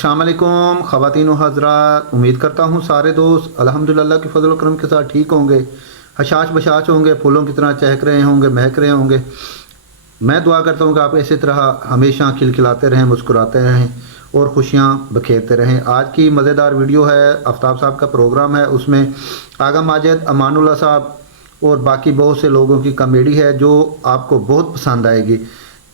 अस्सलाम वालेकुम ख़वातीन व हज़रात, उम्मीद करता हूँ सारे दोस्त अल्हम्दुलिल्लाह के फजल करम के साथ ठीक होंगे, हशाश बशाश होंगे, फूलों की तरह चहक रहे होंगे, महक रहे होंगे। मैं दुआ करता हूँ कि आप इसी तरह हमेशा खिलखिलाते रहें, मुस्कुराते रहें और खुशियाँ बखेरते रहें। आज की मज़ेदार वीडियो है, आफ्ताब साहब का प्रोग्राम है, उसमें आगा माजिद, अमानुल्लाह साहब और बाकी बहुत से लोगों की कॉमेडी है जो आपको बहुत पसंद आएगी।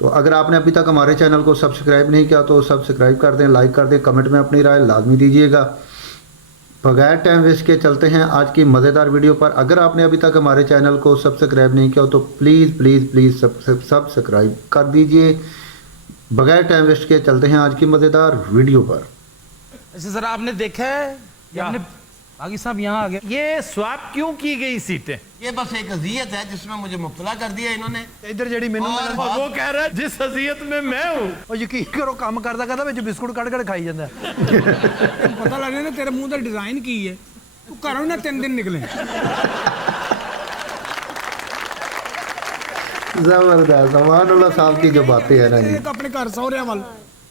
तो अगर आपने अभी तक हमारे चैनल को सब्सक्राइब नहीं किया तो सब्सक्राइब कर दें, लाइक कर दें, कमेंट में अपनी राय लाजमी दीजिएगा। बगैर टाइम वेस्ट के चलते हैं आज की मज़ेदार वीडियो पर। अगर आपने अभी तक हमारे चैनल को सब्सक्राइब नहीं किया तो प्लीज़ प्लीज़ प्लीज़ सब्सक्राइब कर दीजिए। बगैर टाइम वेस्ट के चलते हैं आज की मज़ेदार वीडियो पर। अच्छा सर, आपने देखा है कि आपने बागी साहब यहाँ आ गए, ये स्वैप क्यों की गई सीटें? ये बस एक अजियत है जिसमें मुझे मुब्तला कर दिया इन्होंने। इधर जेडी मेनू और वो कह रहा है जिस अजियत में मैं हूँ। और यकीन करो काम करदा करदा विच बिस्कुट कट के खाई जांदा। पता लग रहा ना तेरे मुंह का डिजाइन की है, तू घरों ना 3 दिन निकले। जबरदस्त अमानुल्लाह साहब की जो बातें हैं ना जी, एक अपने घर सौरिया वाल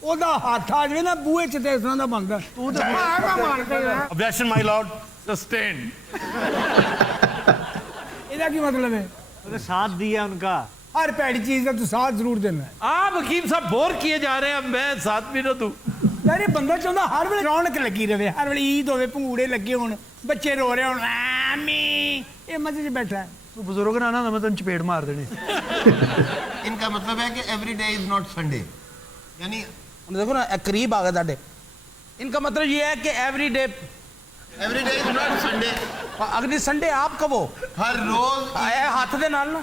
ओदा हाथ आ जाए ना बूहे च ते इस तरह दा बनदा। तू तो मारते है। Objection my Lord, sustain. ਇਹਦਾ ਕੀ मतलब है? तो साथ दिया उनका। हर पैड़ी चीज का तू साथ जरूर देना है। आप हकीम साहब बोर किए जा रहे हैं, अब मैं साथ भी ना दूं। यार ये बंदा चाहता हर वेले रौनक लगी रहे, हर वेले ईद होवे, भंगूड़े लगे होण, बच्चे रो रहे होण, आमी ये मजे से बैठा है। तू बुजुर्ग ना ना मैं तैਨੂੰ चपेट मार देनी। इनका मतलब है कि every day is not Sunday, यानी देखो ना करीब आ गए ताडे। इनका मतलब ये है कि every day is not Sunday. अगली संडे आप कब हो? हर रोज हाथ दे नाल ना।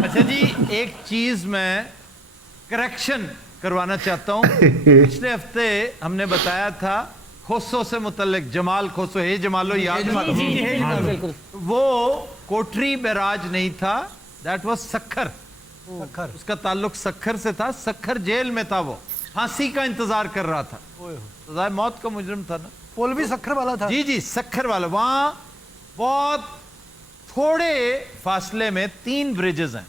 अच्छा जी, एक चीज मैं करेक्शन करवाना चाहता हूँ। पिछले हफ्ते हमने बताया था खोसो से मुतल्लिक, जमाल खोसो, हे जमालो याद, वो कोठरी बैराज नहीं था, दैट वाज सक्खर। उसका ताल्लुक सक्खर से था, सक्खर जेल में था, वो फांसी का इंतजार कर रहा था, सजाए मौत का मुजरिम था ना। पुल भी सखर वाला था। जी जी, सक्खर वाला। वहां बहुत थोड़े फासले में 3 ब्रिजेस हैं,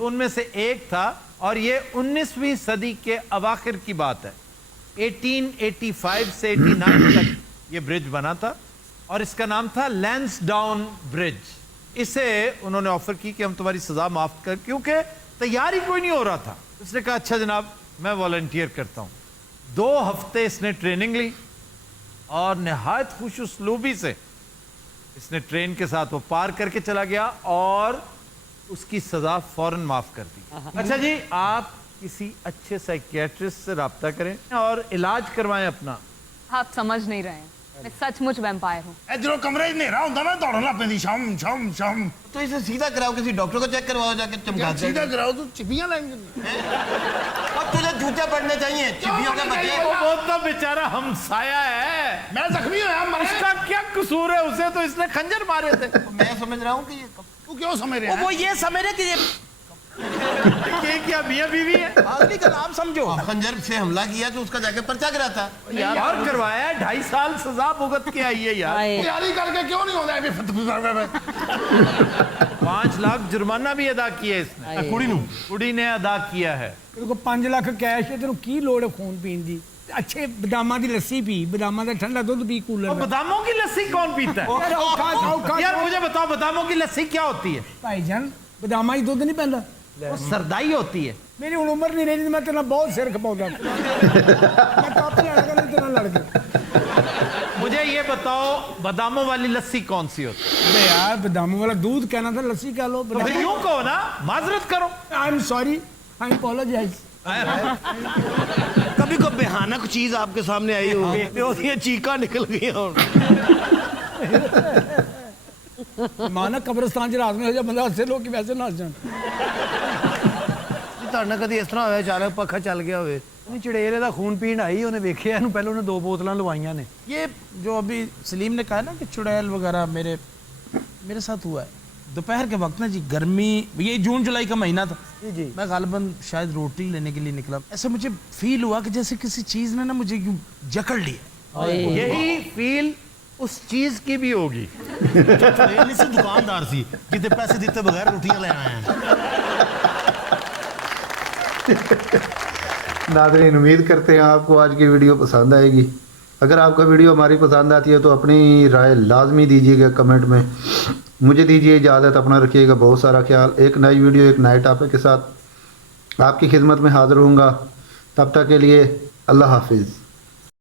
उनमें से एक था, और ये 19वीं सदी के अवाखिर की बात है। 1885 से 89 तक ये ब्रिज बना था और इसका नाम था लैंसडाउन ब्रिज। इसे उन्होंने ऑफर की कि हम तुम्हारी सजा माफ कर, क्योंकि तैयारी कोई नहीं हो रहा था। उसने कहा अच्छा जनाब मैं वॉलंटियर करता हूं। 2 हफ्ते इसने ट्रेनिंग ली और निहायत खुश उसलूबी से इसने ट्रेन के साथ वो पार करके चला गया और उसकी सजा फौरन माफ कर दी। अच्छा जी, आप किसी अच्छे साइकियाट्रिस्ट से राब्ता करें और इलाज करवाएं अपना। आप समझ नहीं रहे हैं, मैं सचमुच वैम्पायर हूँ। इधरों कमरे च नेरा हुंदा ना दौड़न लग पैंदी शाम शाम शाम। तो इसे सीधा कराओ, किसी डॉक्टर को चेक करवाओ जाके, चमका सीधा कराओ तो चिपियां लेंगे। अब तुझे जूते पड़ने चाहिए, चिड़ियों के बच्चे। वो तो बेचारा हमसाया है, मैं जख्मी होया मर उसका क्या कसूर है? उसे तो इसने खंजर मारे थे। मैं समझ रहा हूँ कि ये तू क्यों समझ रहा है? वो ये समझ रहे कि ये क्या मियां बीवी है? आदमी का नाम समझो। खंजर से हमला किया तो उसका जाके पर्चा कराता। यार और करवाया है, 2.5 साल सजा भुगत के आई है यार। तैयारी करके क्यों नहीं होता है? 5 लाख जुर्माना भी अदा किया इसने, कुड़ी ने अदा किया है। तेरे को 5 लाख कैश है, तेरे की लोड़ है खून पीन दी? अच्छे बादामां दी लस्सी पी, बादामां दा ठंडा दूध पी, कूलर और बादामों की लस्सी कौन पीता है? यार औखा यार मुझे बताओ, बादामों की लस्सी क्या होती है? भाईजान बादामां ही दूध नहीं पैंदा, वो सरदाई होती है। मेरी हुण उम्र नहीं रही, मैं तेरे नाल बहुत सिर खपाउंदा। मैं कप लड़का नहीं तेरे नाल लड़ गया। मुझे ये बताओ, बादामों वाली लस्सी कौन सी होती है? अबे यार बादामों वाला दूध कहना था, लस्सी कह लो। तो फिर यूं कहो ना, माजरत करो। I am sorry, I apologize. कभी कोई भयानक चीज आपके सामने आई होगी तो ये चीका निकल गई हो। माना कब्रिस्तान च रात में हो जा बंदा हंसे, लोग वैसे ना हंस जान। ਤੁਹਾਡਾ ਕਦੀ ਇਸ ਤਰ੍ਹਾਂ ਹੋਇਆ ਅਚਾਨਕ ਪੱਖਾ ਚੱਲ ਗਿਆ ਹੋਵੇ? ਨਹੀਂ, ਚੜੇਲ ਇਹਦਾ ਖੂਨ ਪੀਣ ਆਈ, ਉਹਨੇ ਵੇਖਿਆ ਇਹਨੂੰ, ਪਹਿਲਾਂ ਉਹਨੇ 2 ਬੋਤਲਾਂ ਲਵਾਈਆਂ ਨੇ। ये जो अभी सलीम ने कहा ना कि चुड़ैल वगैरह मेरे साथ हुआ है। दोपहर के वक्त ना जी, गर्मी, ये जून जुलाई का महीना था जी। मैं गालिबन शायद रोटी लेने के लिए निकला, ऐसे मुझे फील हुआ कि जैसे किसी चीज ने ना मुझे यूं जकड़ लिया। यही फील उस चीज की भी होगी। नहीं सी दुकानदार सी जिते पैसे दिते बगैर रोटियां ले आए हैं। नाज़रीन उम्मीद करते हैं आपको आज की वीडियो पसंद आएगी। अगर आपको वीडियो हमारी पसंद आती है तो अपनी राय लाजमी दीजिएगा कमेंट में। मुझे दीजिए इजाज़त, अपना रखिएगा बहुत सारा ख्याल। एक नई वीडियो एक नए टॉपिक के साथ आपकी खिदमत में हाज़िर होऊंगा। तब तक के लिए अल्लाह हाफिज़।